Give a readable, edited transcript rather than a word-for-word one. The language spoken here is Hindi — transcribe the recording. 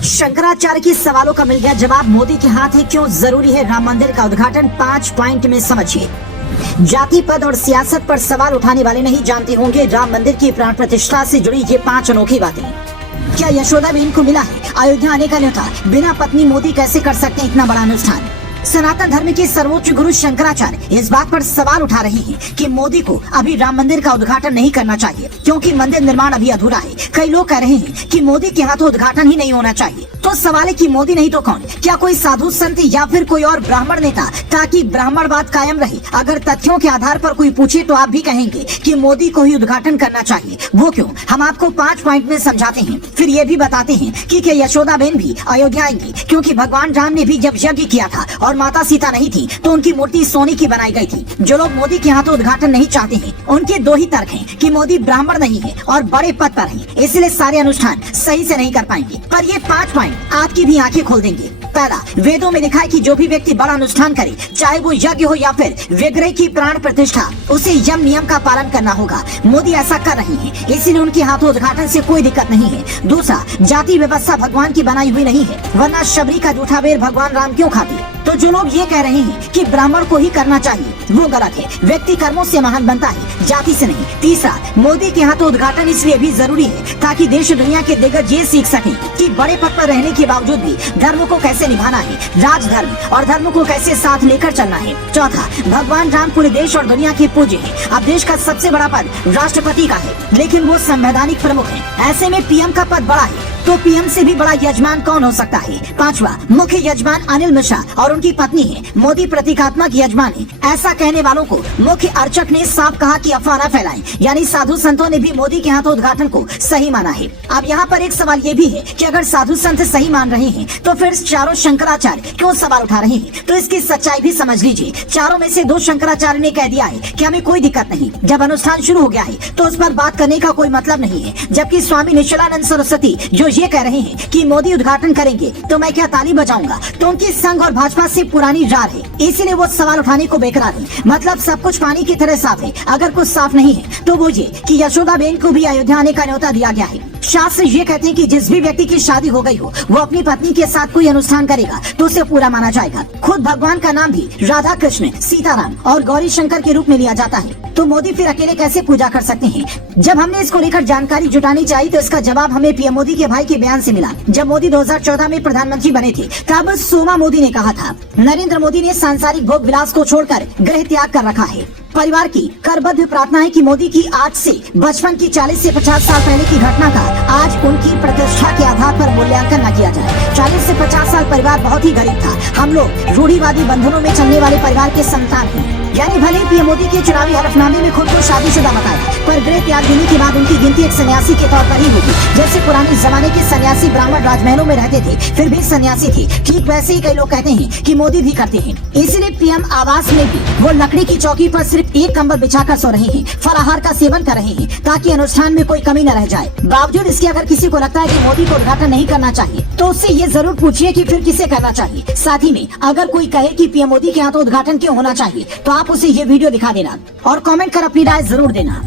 शंकराचार्य के सवालों का मिल गया जवाब। मोदी के हाथ है, क्यों जरूरी है राम मंदिर का उद्घाटन। 5 पॉइंट में समझिए। जाति, पद और सियासत पर सवाल उठाने वाले नहीं जानते होंगे राम मंदिर की प्राण प्रतिष्ठा से जुड़ी ये 5 अनोखी बातें। क्या यशोदाबेन को मिला है अयोध्या आने का न्योता? बिना पत्नी मोदी कैसे कर सकते हैं इतना बड़ा अनुष्ठान? सनातन धर्म के सर्वोच्च गुरु शंकराचार्य इस बात पर सवाल उठा रहे हैं कि मोदी को अभी राम मंदिर का उद्घाटन नहीं करना चाहिए क्योंकि मंदिर निर्माण अभी अधूरा है। कई लोग कह रहे हैं कि मोदी के हाथों उद्घाटन ही नहीं होना चाहिए। तो सवाल है कि मोदी नहीं तो कौन? क्या कोई साधु संत या फिर कोई और ब्राह्मण नेता, ताकि ब्राह्मणवाद कायम रहे। अगर तथ्यों के आधार पर कोई पूछे तो आप भी कहेंगे कि मोदी को ही उद्घाटन करना चाहिए। वो क्यों? हम आपको 5 पॉइंट में समझाते हैं। फिर ये भी बताते हैं कि क्या यशोदाबेन भी अयोध्या आएंगी, क्योंकि भगवान राम ने भी जब यज्ञ किया था और माता सीता नहीं थी तो उनकी मूर्ति सोने की बनाई गई थी। जो लोग मोदी के हाथों उद्घाटन नहीं चाहते हैं उनके 2 ही तर्क हैं कि मोदी ब्राह्मण नहीं है और बड़े पद पर है, इसलिए सारे अनुष्ठान सही से नहीं कर पाएंगे। पर ये 5 पॉइंट आपकी भी आंखें खोल देंगे। पहला, वेदों में लिखा है कि जो भी व्यक्ति बड़ा अनुष्ठान करे, चाहे वो यज्ञ हो या फिर विग्रह की प्राण प्रतिष्ठा, उसे यम नियम का पालन करना होगा। मोदी ऐसा कर रही हैं, इसीलिए उनके हाथों उद्घाटन से कोई दिक्कत नहीं है। दूसरा, जाति व्यवस्था भगवान की बनाई हुई नहीं है, वरना शबरी का जूठा बेर भगवान राम क्यों खाते? तो जो लोग ये कह रहे हैं कि ब्राह्मण को ही करना चाहिए, वो गलत है। व्यक्ति कर्मों से महान बनता है, जाति से नहीं। तीसरा, मोदी के हाथों उद्घाटन इसलिए भी जरूरी है ताकि देश दुनिया के दिग्गज ये सीख सकें कि बड़े पद पर रहने के बावजूद भी धर्म को कैसे निभाना है, राजधर्म और धर्म को कैसे साथ लेकर चलना है। चौथा, भगवान राम पूरे देश और दुनिया के पूज्य है। अब देश का सबसे बड़ा पद राष्ट्रपति का है, लेकिन वो संवैधानिक प्रमुख है। ऐसे में पीएम का पद बड़ा है, तो पीएम से भी बड़ा यजमान कौन हो सकता है? पांचवा, मुख्य यजमान अनिल मिश्रा और उनकी पत्नी है। मोदी प्रतीकात्मक यजमान है। ऐसा कहने वालों को मुख्य अर्चक ने साफ कहा कि अफवाह न फैलाएं, यानी साधु संतों ने भी मोदी के हाथों उद्घाटन को सही माना है। अब यहाँ पर एक सवाल ये भी है कि अगर साधु संत सही मान रहे हैं तो फिर चारों शंकराचार्य क्यों सवाल उठा रहे हैं? तो इसकी सच्चाई भी समझ लीजिए। चारों में से 2 शंकराचार्य ने कह दिया है कि हमें कोई दिक्कत नहीं, जब अनुष्ठान शुरू हो गया है तो उस पर बात करने का कोई मतलब नहीं है। जबकि स्वामी निश्चलानंद सरस्वती जो ये कह रहे हैं कि मोदी उद्घाटन करेंगे तो मैं क्या ताली बजाऊंगा, तो उनकी संघ और भाजपा से पुरानी जार है, इसीलिए वो सवाल उठाने को बेकरार है। मतलब सब कुछ पानी की तरह साफ है। अगर कुछ साफ नहीं है तो वो ये कि यशोदाबेन को भी अयोध्या आने का न्योता दिया गया है। शास्त्र ये कहते हैं कि जिस भी व्यक्ति की शादी हो गई हो वो अपनी पत्नी के साथ कोई अनुष्ठान करेगा तो उसे पूरा माना जाएगा। खुद भगवान का नाम भी राधा कृष्ण, सीताराम और गौरी शंकर के रूप में लिया जाता है, तो मोदी फिर अकेले कैसे पूजा कर सकते हैं? जब हमने इसको लेकर जानकारी जुटानी चाहिए तो इसका जवाब हमें पीएम मोदी के भाई के बयान से मिला। जब मोदी 2014 में प्रधानमंत्री बने थे तब सोमा मोदी ने कहा था, नरेंद्र मोदी ने सांसारिक भोग विलास को छोड़कर गृह त्याग कर रखा है। परिवार की करबद्ध प्रार्थना है कि मोदी की आज से बचपन की 40 से 50 साल पहले की घटना का आज उनकी प्रतिष्ठा के आधार पर मूल्यांकन न किया जाए। 40 से 50 साल परिवार बहुत ही गरीब था। हम लोग रूढ़िवादी बंधनों में चलने वाले परिवार के संतान हैं। यानी भले पीएम मोदी के चुनावी हलफनामे में खुद को शादीशुदा बताया, पर गृह त्याग देने के बाद उनकी गिनती एक सन्यासी के तौर पर ही होगी। जैसे पुराने जमाने के सन्यासी ब्राह्मण राजमहलों में रहते थे फिर भी सन्यासी थे, ठीक वैसे ही कई लोग कहते हैं कि मोदी भी करते हैं। इसीलिए पीएम आवास में भी वो लकड़ी की चौकी पर सिर्फ एक कंबल बिछाकर सो रहे हैं, फलाहार का सेवन कर रहे हैं ताकि अनुष्ठान में कोई कमी न रह जाए। बावजूद इसके अगर किसी को लगता है कि मोदी को उद्घाटन नहीं करना चाहिए तो उससे ये जरूर पूछिए कि फिर किसे करना चाहिए। साथ ही में अगर कोई कहे कि पीएम मोदी के हाथों उद्घाटन क्यों होना चाहिए तो आप उसे ये वीडियो दिखा देना और कमेंट कर अपनी राय जरूर देना।